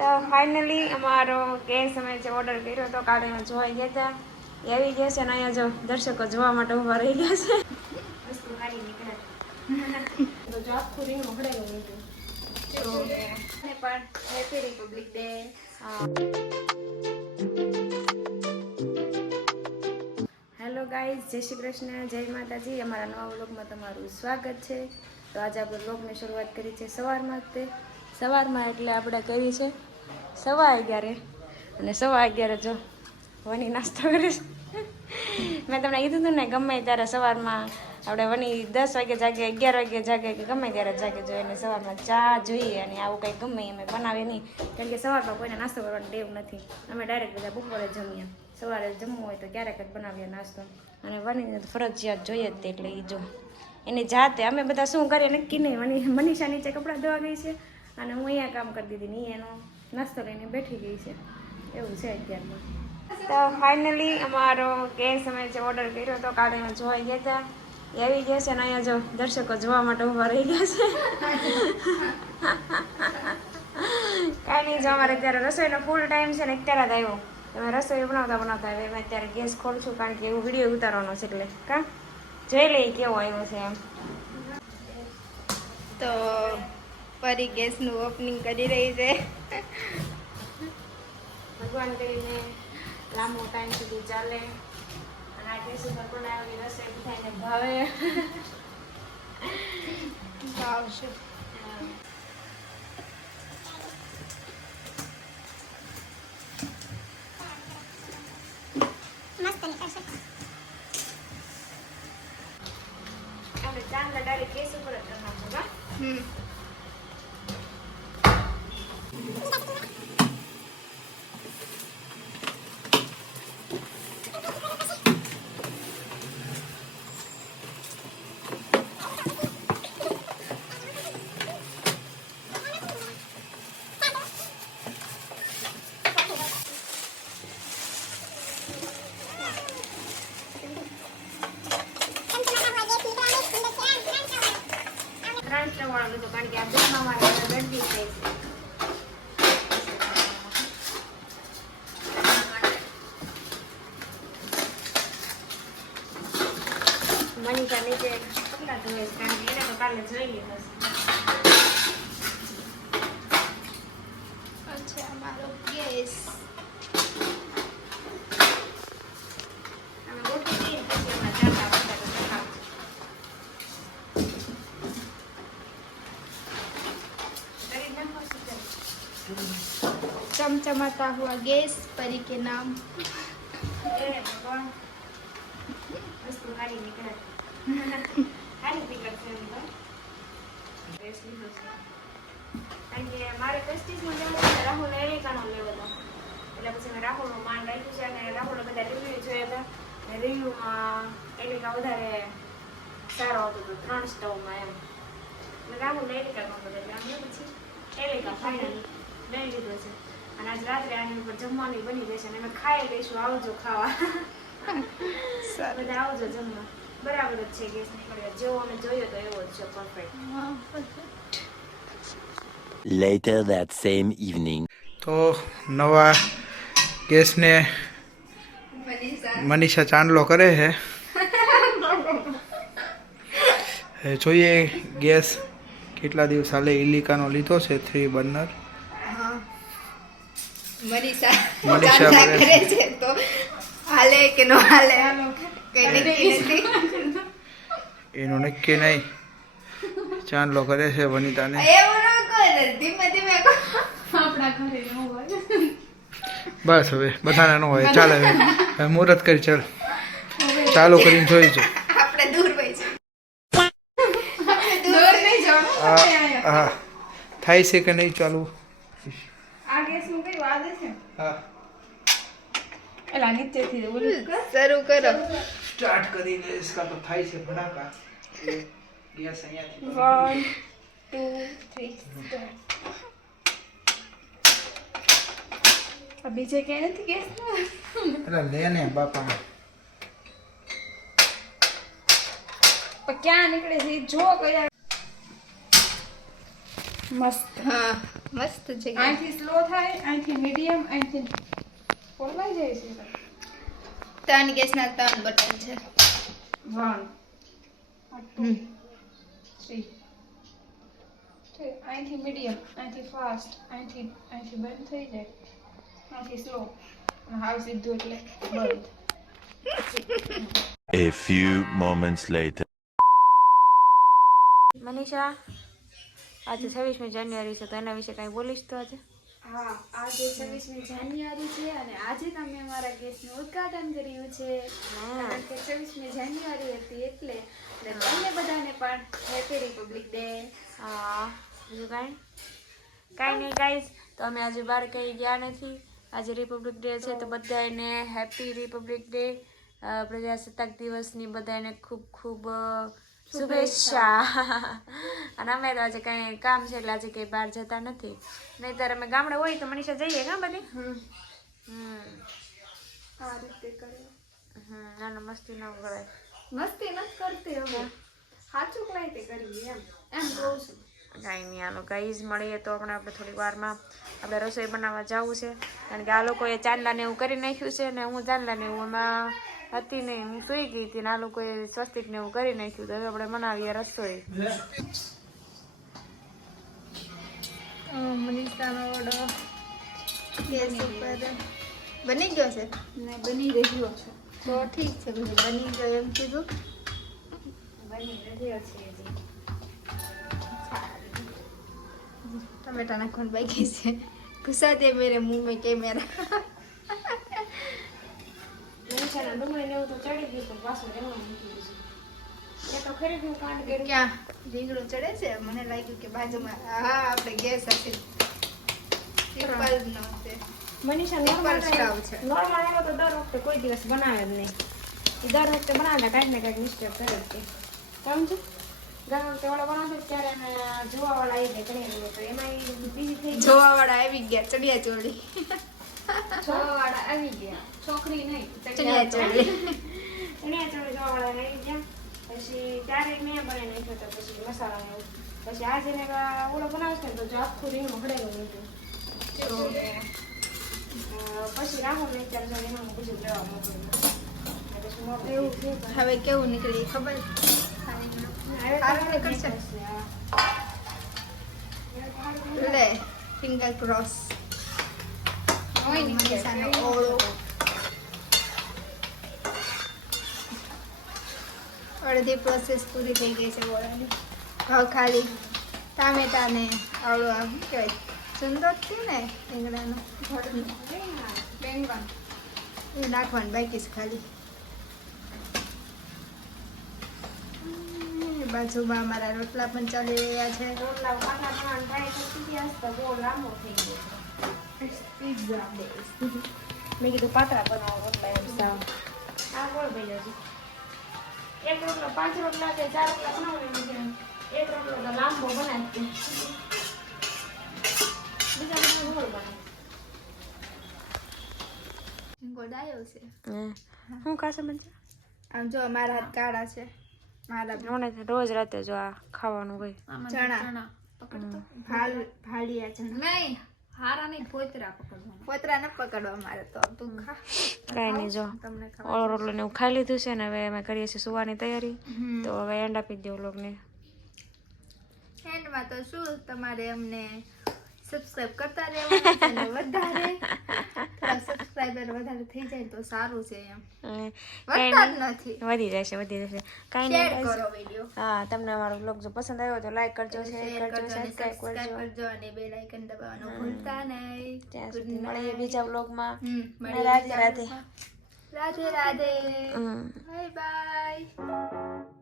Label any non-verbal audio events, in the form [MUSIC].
તો ફાઇનલી અમારો ગેસ અમે જે ઓર્ડર કર્યો હતો કાલે અમે જોઈ ગયા હતા એ આવી ગયા છે અને અહીંયા જો દર્શકો જોવા માટે ઊભા રહી ગયા છે. વસ્તુ સારી નીકળે. તો જો આખું રીંગ હડાઈ ગયું તો. પણ happy republic day hello guys જય શ્રી કૃષ્ણ જય માતાજી. અમારા નવા વ્લોગમાં તમારું સ્વાગત છે. તો આજે આપણે વ્લોગની શરૂઆત કરી છે સવારમાં જ તે. સવારમાં એટલે આપણે કરી છે સવા અગિયારે. અને સવા અગિયારે જો વની નાસ્તો કરીશ. મેં તમને કીધું હતું ને, ગમે ત્યારે સવારમાં આપણે વની દસ વાગે જાગે, અગિયાર વાગે જાગે કે ગમે ત્યારે જાગે જોઈએ અને સવારમાં ચા જોઈએ અને આવું કંઈ ગમે અમે બનાવીએ નહીં. કારણ કે સવારમાં કોઈને નાસ્તો કરવાનો ટેવ નથી. અમે ડાયરેક્ટ બધા બપોરે જમીએ. સવારે જમવું હોય તો ક્યારેક જ બનાવીએ નાસ્તો. અને વનીને ફરજિયાત જોઈએ જ તે એટલે એ જો. એની જાતે અમે બધા શું કરીએ, નક્કી નહીં. મની મનીષા નીચે કપડાં ધોવા ગઈ છે અને હું અહીંયા કામ કરી દીધી ને એનું એનો. નાસ્તો લઈને બેઠી ગઈ છે. એવું છે અત્યારમાં. તો ફાઇનલી અમારો ગેસ અમે જે ઓર્ડર કર્યો હતો કાલે અમે જોઈ ગયા હતા. એ આવી ગયા છે અને અહીંયા જો દર્શકો જોવા માટે ઊભા રહી ગયા છે. કાંઈ નહીં જો અમારે અત્યારે રસોઈનો ફૂલ ટાઈમ છે ને અત્યારે જ આવ્યો. તમે રસોઈ બનાવતા બનાવતા હવે એમાં અત્યારે ગેસ ખોલું છું કારણ કે એવું વીડિયો ઉતારવાનો છે એટલે. કા? જોઈ લઈએ કેવો આવ્યો છે એમ. તો પરી ગેસનું ઓપનિંગ કરી રહી છે. ભગવાન કરીને લાંબો ટાઈમ સુધી ચાલે. અને આ ગેસ ઉપર બનાવેલી રસોઈ બધાને ભાવે. ભાવશે આપણે ચાંદલા ડાયરેક્ટ ગેસ ઉપર જ કરી નાખશું કા હમ ત્રણ હતું કારણ કે આ દૂધમાં મારે ગંદી થાય છે. મનીષા નીચે કપડા ધોવે છે, કારણ કે એને તો કાલે જોઈ લીધો છે. અચ્છા અમારો ગેસ. चमचमाता हुआ गैस परी के नाम એ ભગવાન. વસ્તુ સારી નીકળે સારી નીકળશે એમ તો. ડ્રેસ લીધો છે. કારણ કે મારે પ્રેસ્ટીજમાં લેવો છે રાહુલ એરિકાનો લેવો હતો એટલે પછી મેં રાહુલનું માન રાખ્યું છે અને રાહુલે બધા રિવ્યુ જોયા હતા અને રિવ્યુમાં એલિકા વધારે સારો હતો તો ત્રણ સ્ટવમાં એમ એટલે રાહુલ એલિકા ગમતો હતો એટલે અમે પછી એલિકા ફાઇનલ લઈ લીધો છે. અને આજ રાત્રે આની ઉપર જમવાનું બની જશે અને અમે ખાઈ લઈશું આવજો ખાવા. બધા આવજો જમવા. બરાબર જ છે ગેસ જેવો અમે જોયો તો એવો જ છે perfect Later that same evening. તો નવા ગેસને મનીષા. ચાંદલો કરે છે [LAUGHS] જોઈએ ગેસ કેટલા દિવસ હાલે ઇલિકાનો લીધો છે થ્રી બર્નર. મનીષા મનીષા કરે છે તો હાલે કે નો હાલે? કઈ નક્કી નથી. એનું નક્કી નહીં. ચાંદલો કરે છે વનિતાને. એવું ન કરે ધીમે ધીમે આપણા ઘરે ન હોય. બસ હવે બધાને ન હોય. ચાલે હવે. મુહૂર્ત કરી ચાલ. ચાલુ કરીને જોઈ છે. આપણે દૂર હા થાય છે કે નહીં ચાલુ? આગે શું કઈ વાદ છે? હા. એલા નીચેથી ઓલું શરૂ કરો. સ્ટાર્ટ કરી. દે કાં તો થાય છે ભડાકા ગેસ અહીંયાથી વન ટુ થ્રી આ બીજે ક્યાંય નથી ગેસ એટલે લે ને બાપા. પણ ક્યાં નીકળે છે? જો કયા મસ્ત. હા મસ્ત છે અહીંથી સ્લો થાય અહીંથી મીડિયમ અહીંથી ખોલવાઈ જાય છે. ત્રણ ગેસના ત્રણ બટન છે. વન. થ્રી અહીંથી મીડિયમ અહીંથી ફાસ્ટ અહીંથી અહીંથી બંધ થઈ જાય. અહીંથી સ્લો હાવ સીધું એટલે બંધ. A few moments later. Manisha આજે છવ્વીસમી જાન્યુઆરી છે તો એના વિશે કાંઈ બોલીશ તો આજે? હા આજે છવ્વીસમી જાન્યુઆરી છે અને આજે તમે અમારા ગેસનું ઉદ્ઘાટન કર્યું છે. કારણ કે છવ્વીસમી જાન્યુઆરી હતી એટલે અને તમને બધાને પણ હેપી રિપબ્લિક ડે હા બીજું કાંઈ? કાંઈ નહીં ગાઈઝ તો અમે આજે બહાર કંઈ ગયા નથી. આજે રિપબ્લિક ડે છે તો બધાને હેપી રિપબ્લિક ડે પ્રજાસત્તાક દિવસની બધાને ખૂબ ખૂબ શુભેચ્છા. અને અમે તો આજે કાંઈ કામ છે એટલે આજે કંઈ બહાર જતા નથી. નહીંતર અમે ગામડે હોય તો મનીષા જઈએ કા બધી? હમ. આ રીતે કરે હમ નાના મસ્તી ન કરાય. મસ્તી નથી કરતી હવે સાચું કઈ તે કરવી એમ? એમ કહું છું. કાંઈ નહીં આનો ગાઈઝ મળીએ તો આપણે આપણે થોડી વારમાં આપણે રસોઈ બનાવવા જવું છે. કારણ કે આ લોકોએ ચાંદલાને એવું કરી નાખ્યું છે ને હું ચાંદલાને એવું એમાં હતી નહીં. હું સૂઈ ગઈ હતી ને આ લોકોએ સ્વસ્તિકને એવું કરી નાખ્યું તો હવે આપણે બનાવીએ રસોઈ. મનીષાનો ઓર્ડર ગેસ ઉપર બની ગયો છે ને બની રહ્યો છે તો ઠીક છે બની ગયો એમ કીધું બની રહ્યો છે ટમેટાના ટમેટા બાકી છે ઘુસા દે મેરે મુંહ મેં કેમેરા મનીષાના એવું તો ચડી ગયું પણ પાછું ક્યાં? રીંગણું ચડે છે. મને લાગ્યું કે બાજુમાં હા આપણે ગેસ હશે. ટ્રિપલ છે મનીષા નોર્મલ સ્ટવ છે. નોર્મલ એવો તો દર વખતે કોઈ દિવસ બનાવે જ નહીં. દર વખતે બનાવે કાંઈક ને કાંઈક મિસ્ટેક કરે જ સમજો દર વખતે ઓલો બનાવતો ત્યારે અમે જોવાવાળા આવી જાય ઘણી તો એમાં બીજી થઈ ગઈ જોવા વાળા આવી ગયા ચડિયા ચોળી. છોવાળા આવી ગયા. છોકરી નહીં ચડિયા ચોળી. ચણિયા ચોળી જોવાવાળા આવી ગયા. પછી ક્યારેક મેં બનાવી નાખ્યો તો પછી મસાલા પછી આજે ને ઓલો બનાવશે ને તો જો આખું રીંગણું હળેલું અ, પછી રાહુલ ને ચાર જો એમાં બીજું લેવા મોકલ્યું હવે કેવું નીકળી ખબર? લે ફિંગર ક્રોસ ઓળો. અડધી પ્રોસેસ પૂરી થઈ ગઈ છે ઓળાની હવે ખાલી ટામેટા ને આવડો આમ શું કહેવાય સુંદર છે ને રીંગણાનો બેંગન એ નાખવાનું બાકી છે ખાલી. બાજુમાં અમારા રોટલા પણ ચાલી રહ્યા છે. રોટલા પિઝા મેં કીધું પાતળા બનાવો રોટલા એમ સાવ. આ કોણ ભાઈ હજી એક રોટલો પાંચ રોટલા કે ચાર રોટલા બનાવો ને એમ કીધું. એક રોટલો તો લાંબો બનાવી દે. બીજા બધા ગોળ બનાવે ગોડાયો છે. હું ખાશે બનશે આમ જો મારા હાથ કાળા છે. મારા મને રોજ રાતે જો આ ખાવાનું હોય. ચણા. ભાલ ભાલિયા ચણા. નહીં. હારા નહીં ફોતરા પકડવાના. પોતરા ન પકડવા મારે તો. તું ખા. કાંઈ નહીં જો. તમને ઓળો રોટલો ને એવું ખાઈ લીધું છે ને હવે અમે કરીએ છીએ સુવાની તૈયારી. તો હવે એન્ડ આપી દેવું લોકોને એન્ડમાં તો શું તમારે અમને સબસ્ક્રાઇબ કરતા રહેવાનું વધારે. સબસ્ક્રાઇબર વધારે થઈ જાય તો સારું છે એમ. વધતા જ નથી. વધી જશે વધી જશે. કાંઈ શેર નહીં કરો વીડિયો હા તમને અમારો બ્લોગ જો પસંદ આવ્યો તો લાઈક કરજો શેર કરજો સબસ્ક્રાઇબ કરજો. અને બેલ આઇકન દબાવવાનું ભૂલતા નહીં. ત્યાં સુધી મળીએ બીજા બ્લોગમાં રાધે રાધે. રાધે રાધે. Bye bye